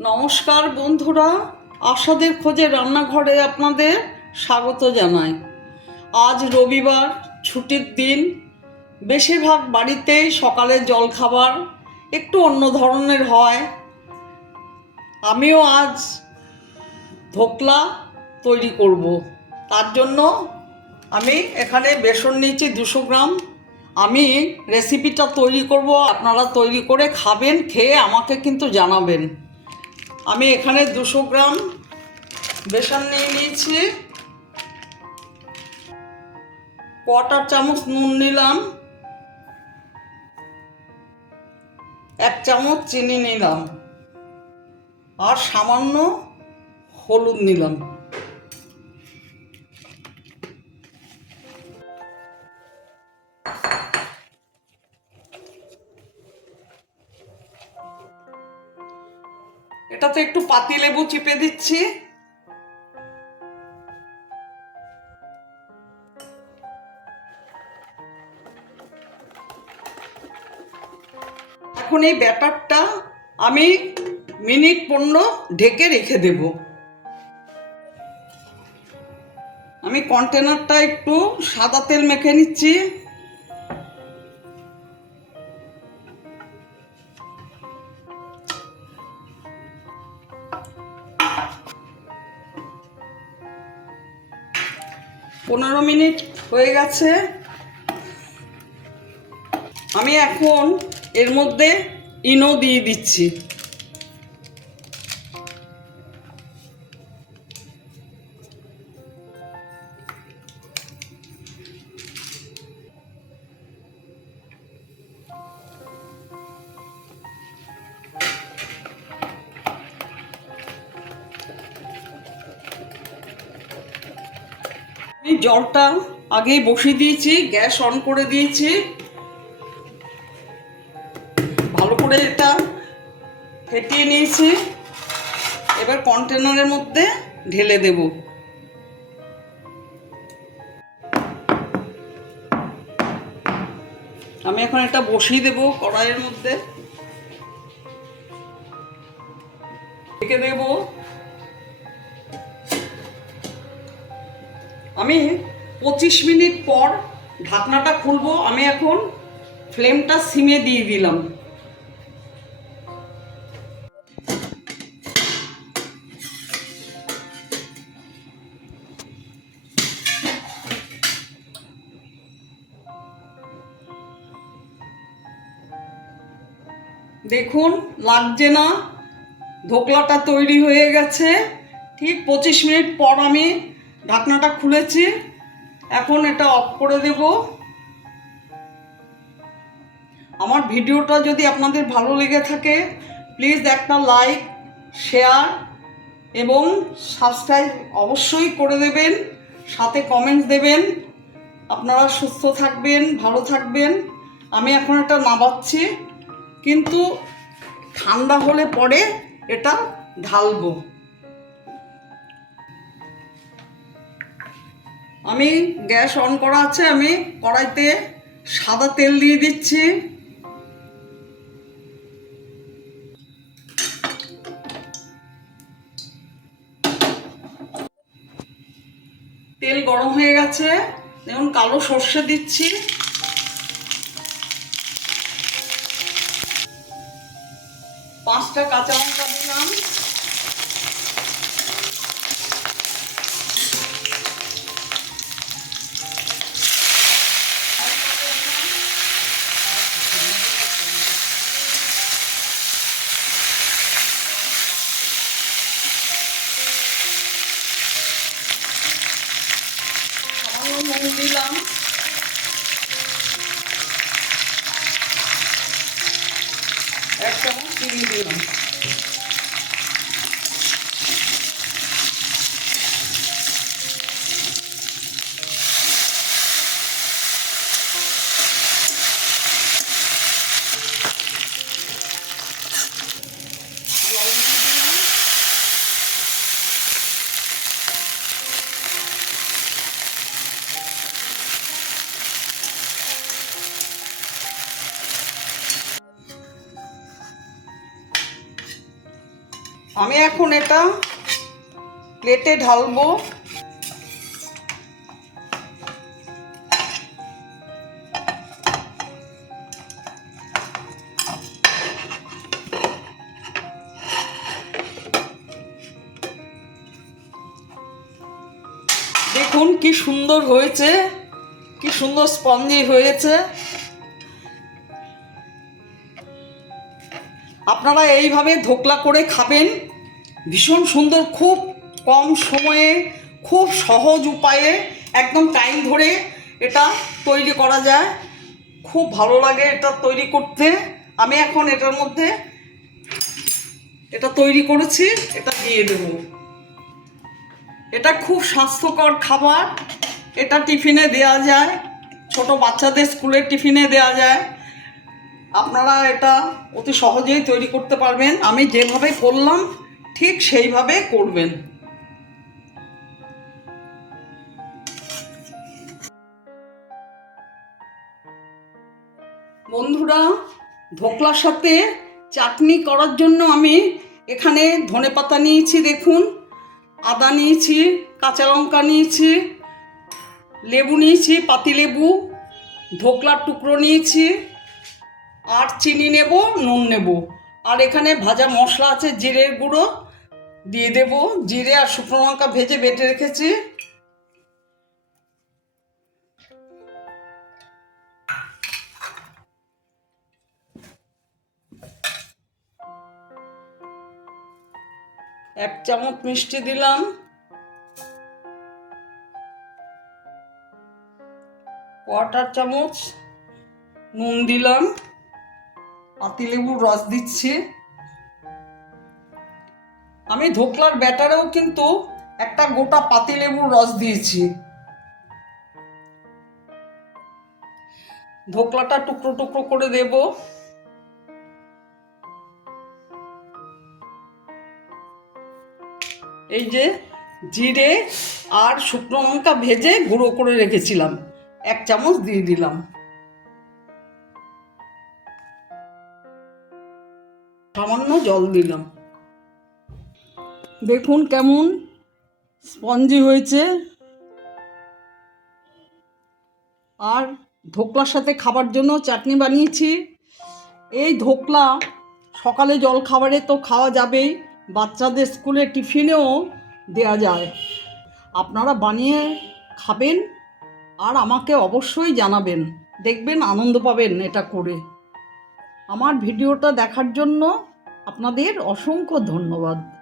নমস্কার বন্ধুরা, আশাদের খোঁজে রান্নাঘরে আপনাদের স্বাগত জানাই। আজ রবিবার, ছুটির দিন। বেশিরভাগ বাড়িতেই সকালে জলখাবার একটু অন্য ধরনের হয়। আমিও আজ ধোকলা তৈরি করব। তার জন্য আমি এখানে বেসন নিয়েছি দুশো গ্রাম। আমি রেসিপিটা তৈরি করব, আপনারা তৈরি করে খাবেন, খেয়ে আমাকে কিন্তু জানাবেন। আমি এখানে দুশো গ্রাম বেসন নিয়ে নিয়েছি। কটার চামচ নুন নিলাম। এক চামচ চিনি নিলাম। আর সামান্য হলুদ নিলাম। এটাতে একটু পাতি লেবু চিপে দিচ্ছি। এখন এই ব্যাটারটা আমি মিনিট পনেরো ঢেকে রেখে দেব। আমি কন্টেনারটা একটু সাদা তেল মেখে নিচ্ছি। পনেরো মিনিট হয়ে গেছে। আমি এখন এর মধ্যে ইনো দিয়ে দিচ্ছি। জলটা আগেই বসিয়ে দিয়েছি, গ্যাস অন করে দিয়েছি। ভালো করে এটা ফেটিয়ে নিয়েছি। এবার কন্টেনারের মধ্যে ঢেলে দেব। আমি এখন এটা বসিয়ে দেব কড়াইয়ের মধ্যে। ঢেকে দেব। আমি পঁচিশ মিনিট পর ঢাকনাটা খুলবো, আমি এখন ফ্লেমটা সিমে দিয়ে দিলাম। দেখুন, লাগছে না, ধোকলাটা তৈরি হয়ে গেছে। ঠিক পঁচিশ মিনিট পর আমি ঢাকনাটা খুলেছি। এখন এটা অফ করে দেব। আমার ভিডিওটা যদি আপনাদের ভালো লেগে থাকে প্লিজ একটা লাইক শেয়ার এবং সাবস্ক্রাইব অবশ্যই করে দেবেন, সাথে কমেন্টস দেবেন। আপনারা সুস্থ থাকবেন, ভালো থাকবেন। আমি এখন এটা নামাচ্ছি, কিন্তু ঠান্ডা হলে পরে এটা ঢালবো। আমি গ্যাস অন করা আছে, আমি কড়াইতে সাদা তেল দিয়ে দিচ্ছি। তেল গরম হয়ে গেছে, দেখুন কালো সর্ষে দিচ্ছি। পাঁচটা কাঁচা লঙ্কা দিলাম সামান্য নুন দিলাম এক চামচ চিনি দিলাম। আমি এখন এটা প্লেটে ঢালবো। দেখুন কি সুন্দর হয়েছে, কি সুন্দর স্পঞ্জি হয়েছে। আপনারা এইভাবে ধোকলা করে খাবেন। ভীষণ সুন্দর, খুব কম সময়ে, খুব সহজ উপায়ে একদম টাইম ধরে এটা তৈরি করা যায়। খুব ভালো লাগে এটা তৈরি করতে। আমি এখন এটার মধ্যে এটা তৈরি করেছি, এটা দিয়ে দেবো। এটা খুব স্বাস্থ্যকর খাবার, এটা টিফিনে দেওয়া যায়। ছোট বাচ্চাদের স্কুলের টিফিনে দেওয়া যায়। আপনারা এটা অতি সহজেই তৈরি করতে পারবেন। আমি যেভাবে করলাম ঠিক সেইভাবে করবেন। বন্ধুরা, ধোকলার সাথে চাটনি করার জন্য আমি এখানে ধনেপাতা নিয়েছি, দেখুন। আদা নিয়েছি, কাঁচা লঙ্কা নিয়েছি, লেবু নিয়েছি পাতিলেবু ধোকলার টুকরো নিয়েছি, আর চিনি নেব, নুন নেব। আর এখানে ভাজা মশলা আছে, জিরের গুঁড়ো দিয়ে দেব জিরে আর শুকনো লঙ্কা ভেজে বেটে রেখেছি। এক চামচ মিষ্টি দিলাম। কোয়াটার চামচ নুন দিলাম। পাতিলেবুর রস দিচ্ছি। আমি ধোকলার ব্যাটারেও কিন্তু একটা গোটা পাতিলেবুর রস দিয়েছি। ধোকলাটা টুকরো টুকরো করে দেব। এই যে জিরে আর শুকনো লঙ্কা ভেজে গুঁড়ো করে রেখেছিলাম। এক চামচ দিয়ে দিলাম। সামান্য জল দিলাম। দেখুন কেমন স্পঞ্জি হয়েছে। আর ধোকলার সাথে খাবার জন্য চাটনি বানিয়েছি। এই ধোকলা সকালে জল খাবারে তো খাওয়া যাবেই, বাচ্চাদের স্কুলে টিফিনেও দেয়া যায়। আপনারা বানিয়ে খাবেন আর আমাকে অবশ্যই জানাবেন। দেখবেন আনন্দ পাবেন এটা করে। আমার ভিডিওটা দেখার জন্য আপনাদের অসংখ্য ধন্যবাদ।